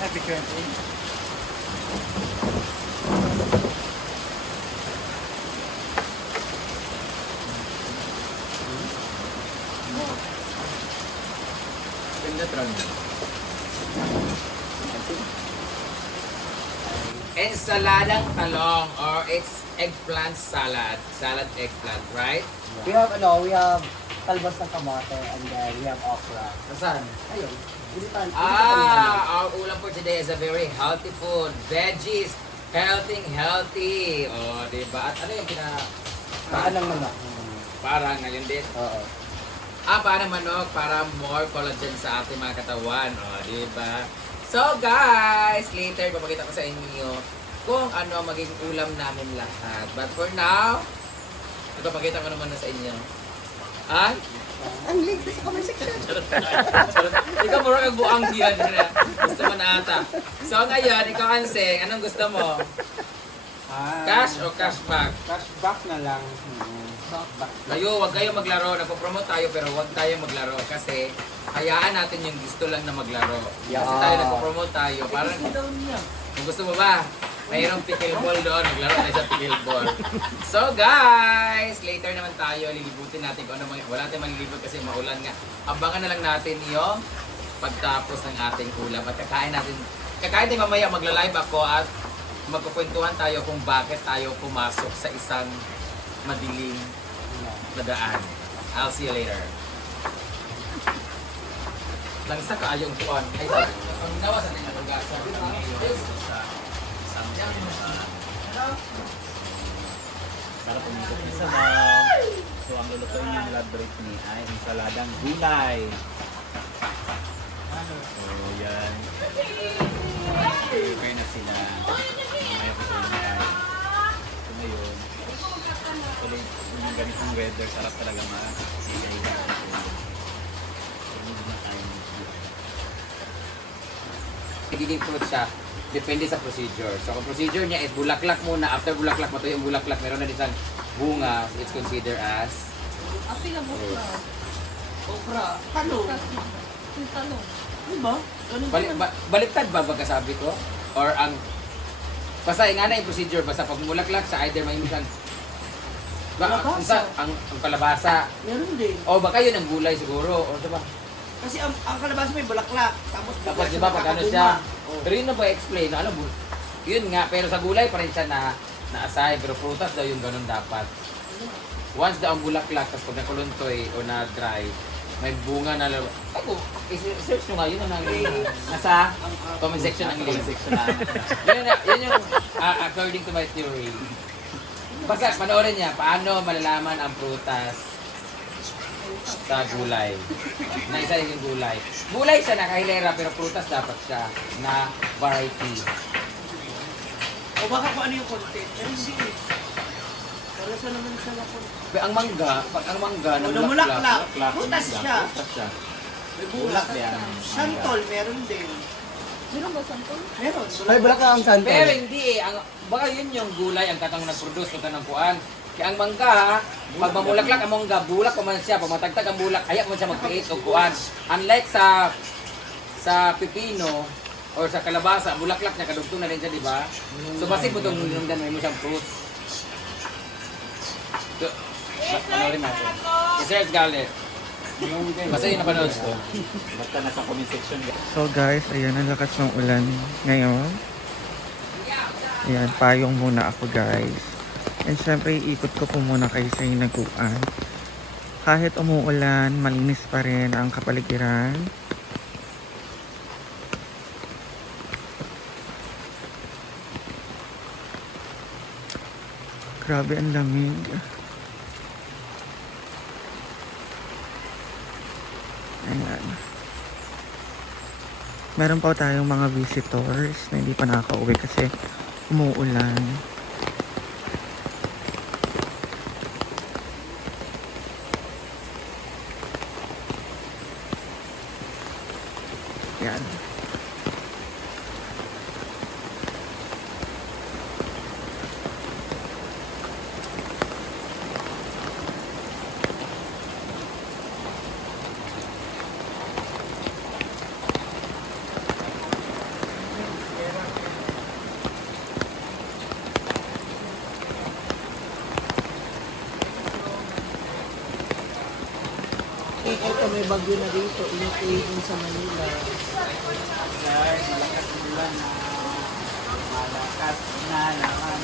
Happy currently. Ensaladang talong or it's eggplant salad. Salad eggplant, right? We have talbos ng kamote and then we have okra. Saan? Ayun. Ilitan. Our ulam for today is a very healthy food. Veggies, healthy. Oh, diba? At ano yung Paan ng manok. Parang ngayon din. Oo. Paan ng manok para more collagen sa ating mga katawan. Oh, diba? So guys, later papakita ko sa inyo kung ano ang maging ulam namin lahat. But for now, ipapakita ko naman na sa inyo. Ay? Ang link sa comment section. Charot. Ikaw mura kang buang diyan. Gusto mo na ata. So ngayon, ikaw Anseng, anong gusto mo? Cash o cashback? Cashback na lang. Kayo, huwag kayo maglaro. Nagpo-promote tayo pero huwag tayo maglaro kasi hayaan natin yung gusto lang na maglaro. Yeah. Kasi tayo nagpo-promote tayo. Parang, kung gusto mo ba, mayroong pickleball doon. Maglaro tayo sa pickleball. So guys, later naman tayo. Lilibutin natin kung ano. Wala tayong malilibot kasi maulan nga. Abangan na lang natin yung pagtapos ng ating ulam. At kakain tayo mamaya. Magla-live ako at magkukwentuhan tayo kung bakit tayo pumasok sa isang madilim na daan. I'll see you later. Langsa ka ayong kuan. Ay, ang nawa sa tingnan ng gasa. Sarap ang isa mo. So ang lulutuin niya nila Britney ay ensaladang gulay. So yan. Okay na sila. Mamaya ko sila nakain. So ngayon, tuloy yung ganitong weather, sarap talaga ma-higa-higa. So hindi na tayo Magiging fruit siya. Depende sa procedure. So, kung procedure niya is bulaklak muna. After bulaklak, matuloy yung bulaklak. Meron na din siyang bunga. So, it's considered as Api na fruit. Okra. Talong. Yung talong. Ano ba? Baliktad ba pagkasabi ko? Or ang... Basta nga na yung procedure. Basta pag bulaklak siya, either may siyang... Kalabasa. Ang kalabasa. Meron din. O baka yun ang gulay siguro. O diba? Kasi ang kalabasa may bulaklak. Tapos di ba pag ano siya, pero yun na ba explain, ano, yun nga, pero sa gulay pa rin siya na-assign, pero prutas daw yung ganun dapat. Once daw ang bulaklak, tapos pag nakuluntoy o na-dry, may bunga na lalo. Ako, search nyo nga, yun ang nasa comment section ng link. Yun yung according to my theory. Basta panoorin niya, paano malalaman ang prutas sa gulay. Na isa yung gulay. Gulay siya nakahilera pero prutas dapat siya na variety. O baka kung ano yung content. Pero hindi eh. Wala siya naman siya na content. Pero ang mangga, pag ang mangga O namulaklak. bulaklak. Putas siya. Putas siya. May Bulak bulak. yan. Santol, meron din. Meron ba santol? Meron. May bulaklak ang santol. Pero hindi eh. Baka yun yung gulay ang katang nag-produce o kanang kuan. Kaya ang mangga, pag mamulaklak ang mangga, bulak pa man siya. Pag matagtag ang bulak, kaya mo siya mag-create o kuan. Unlike sa pipino or sa kalabasa, ang bulaklak niya kadugtong na rin siya, di ba? So basig mo itong nundan, may mo siyang fruits. So, panoorin natin. Research Garlet. Basta yung napanood ko. Basta nasa comment section. So guys, ayan ang lakas ng ulan ngayon. Ayan, payong muna ako guys. And syempre, ikot ko po muna kayo sa hinaguan. Kahit umuulan, malinis pa rin ang kapaligiran. Grabe ang lamig. Ayan. Meron pa tayong mga visitors na hindi pa nakaka-uwi kasi umuulan. Yan. bagyo na dito, init din sa Manila. Guys, malakas ulan na. Malakas na naman.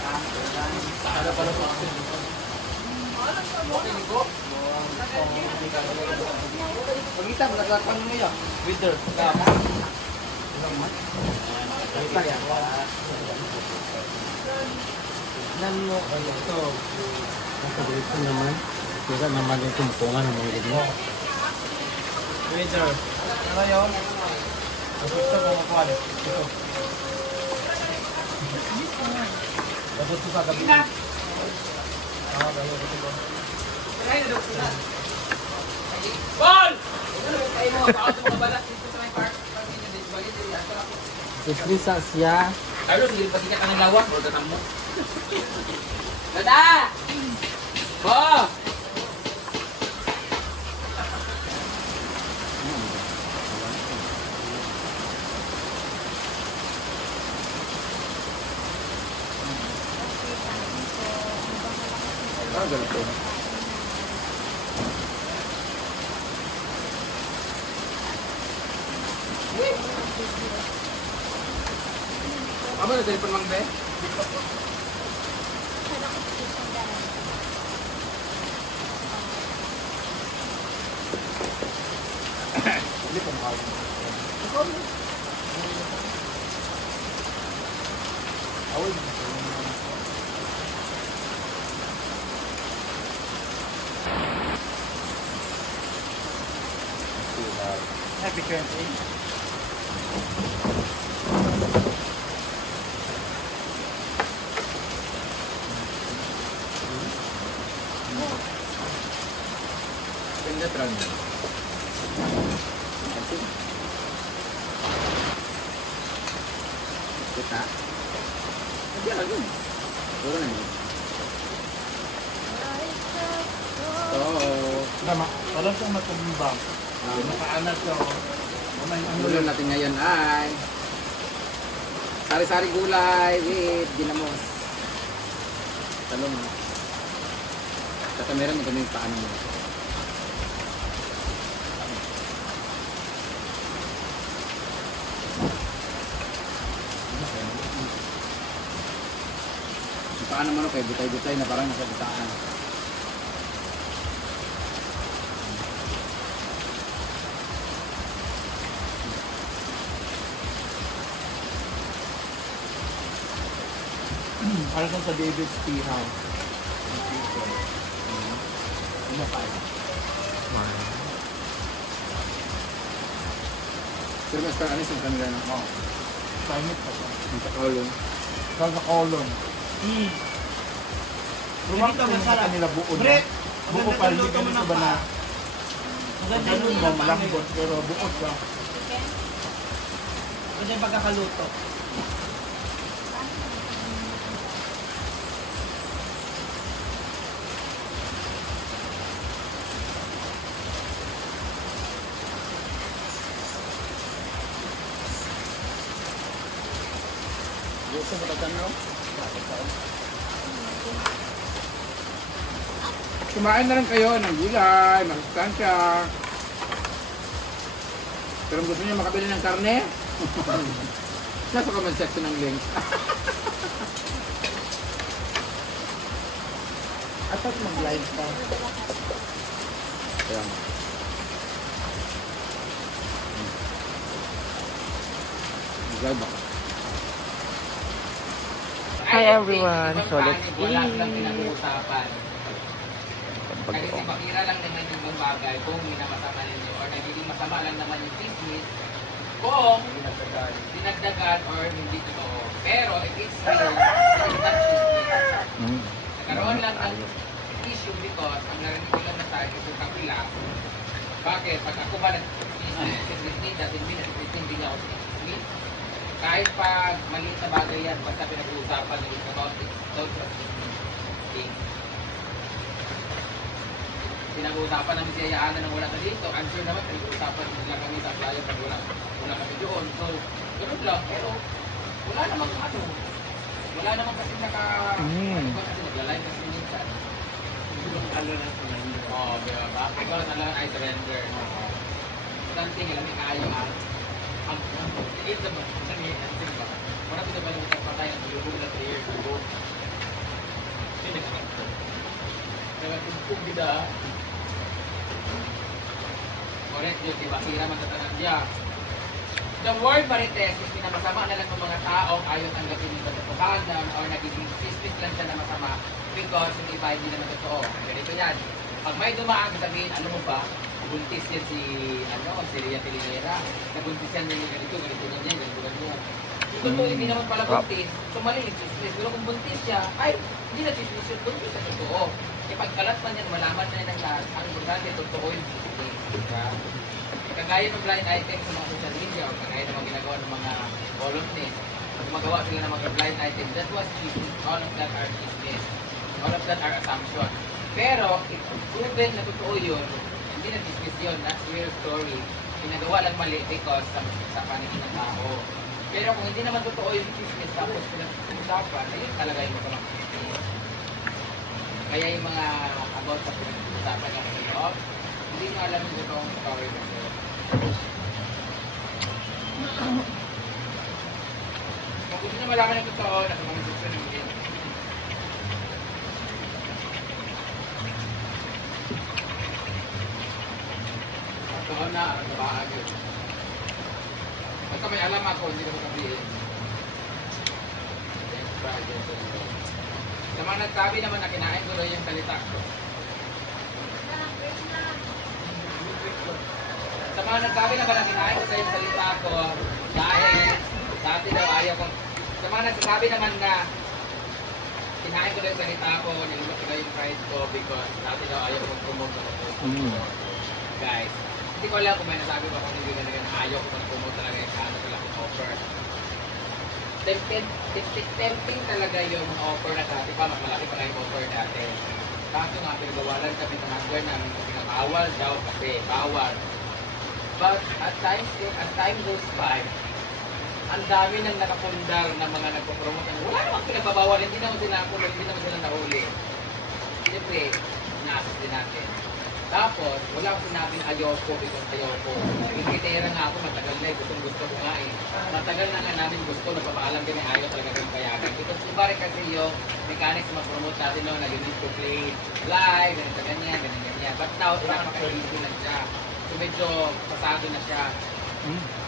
Ang ulan. Ano pala po? Okay, Nico. Pagkita, malaglakan mo niya. Wither. Nan mo, ano ito? Nakabalik ko naman. Kaya naman yung tumpungan ng mga mo. Waiter. Ano yun? Ang gusto ko makuha rin. Ito. Dapat ko sa gabi. Ball! Kayo mo, baka sa mga balas dito sa may park. Islisa siya. Carlo, sige pasikat ka ng lawas. Huwag ka mo. Dada! Bo! Ganito. Apa na telepon mang be? Hindi pa mahal. Awal. Happy 20. Ganda trend. Kita. Aja lagi. Turun ini. Oh, Tama. Alam siyang matumbang. Nakaanak siya. ang ulam natin ngayon ay sari-sari gulay with ginamos. Talong. Saka meron mo ganun yung paano mo. Yung paano mo no, kay butay-butay na parang nasa butaan. Para sa David's Tea House. Ano pa? Pero mas ano sa kanila na? Oo. Climate pa siya. Ang takolong. Sa kolon. Rumak Ganito, sa masarap. kanila buo na. Brett, Buo maganda pa, yung hindi luto mo ganito ng ba na? Maganda yung Ganun luto mo, ng malambot, pero buo siya. Maganda yung pagkakaluto. Gusto mo tatanaw? Kumain na rin kayo ng gulay, masustansya. Pero kung gusto niyo makabili ng karne, nasa comment section ng link. At mag-live pa. Ayan. Mag-live ako. Hi everyone, so let's Wala eat. lang pinag-uusapan. Kasi si Bakira lang naman yung mga bagay kung minamasama ninyo or nagiging masama lang naman yung business kung dinagdagan or hindi totoo. Pero if it's real, it's not business. Nagkaroon lang ng issue because ang narinig ko lang na sa akin yung kapila. Bakit? Pag ako ba nag-business need, doesn't mean na hindi niya ako business. Kahit pag maliit na bagay yan, basta pinag-uusapan yung about it, don't trust me. Pinag-uusapan namin si Ayaanan nang wala na dito. I'm sure naman, pinag-uusapan nila kami sa playa pag wala kami doon. So, ganun lang. Pero, wala namang ano. Wala namang kasi ano ba kasi naglalay kasi minsan. Ano na sa nanyo. Oo, diba? Bakit ko talaga ay surrender. Tanting, alam mo kayo ha. Ang tigil na ba? Sabihin, tanting ba? Wala ko na ba nung patay ang lubog na 3 years ago? Sino ka ito? Nagatumpog kita. Correct yun, diba? Sira matatanan niya. The word marites is pinamasama na lang ng mga taong ayaw tanggapin yung katotohanan or nagiging sismis lang siya na masama because yung iba hindi naman totoo. Ganito yan. Pag may dumaan, sabihin, ano mo ba? Buntis yan si Ria Telinera. Nabuntis yan yung ganito ganyan. Yung totoo, hindi naman pala buntis. So mali yung sismis. Pero kung buntis siya, ay, hindi na sismis yung buntis sa totoo. E pagkalat man yan, malaman na yan ang lahat. Ang importante, totoo yung sismis. Diba? Kagaya ng blind items sa mga social media o kagaya ng mga ginagawa ng mga columnists, gumagawa sila ng mga blind items, that was cheating. All of that are chismis. All of that are assumption. Pero, if proven na totoo yun, hindi na chismis yun, that's real story. Ginagawa lang mali because sa paningin ng tao. Pero kung hindi naman totoo yung chismis, tapos pinag-usapan, ayun talaga yung masamang chismis. Kaya yung mga about sa pinag-usapan ng mga hindi nyo alam yung totoong story na yun. Kung gusto nyo malaman ng totoo, nasa mga gusto nyo yun. Totoo na, ang nabaan yun. Basta may alam ako, hindi ko sabihin. Next Friday. Sa mga nagsabi naman na kinain ko yung salita ko. Sa mga nagsabi naman na kinain ko yung salita ko dahil dati daw ayaw ko. Sa mga nagsasabi naman na kinain ko yung salita ko, nilumot ko yung price ko because dati daw ayaw ko promote sa guys, hindi ko alam kung may nasabi ba kung hindi na ayaw ko promote talaga yung kaano ko lang offer. Tempting talaga yung offer na dati pa, mas malaki pa na yung offer dati. Kaso nga, pinagawalan kami ng husband namin kung pinabawal daw kasi bawal. But as time goes by, ang dami nang nakapundar ng mga nagpo-promote. Wala namang pinagbabawal, hindi naman sila ako, hindi naman sila nahuli. Siyempre, inaasas din natin. Tapos, wala akong sinabing ayoko because ayoko. Yung kitera nga ako, matagal na eh, gusto ko nga eh. Matagal na nga namin gusto, nagpapaalam kami ayaw talaga kami payagan. Because iba rin kasi yung mechanics mag-promote natin no, na you need to play live, ganyan. But now, napaka-easy na siya. So medyo pasado na siya.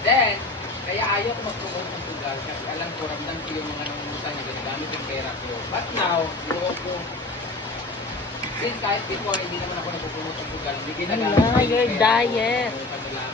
Then, kaya ayaw ko mag-promote ng lugar kasi alam ko, ramdam ko yung mga nangungutan na ginagamit yung pera ko. But now, ayoko. Since kahit before, hindi naman ako nagpo-promote ng lugar. Hindi ginagamit your diet. Ano lang.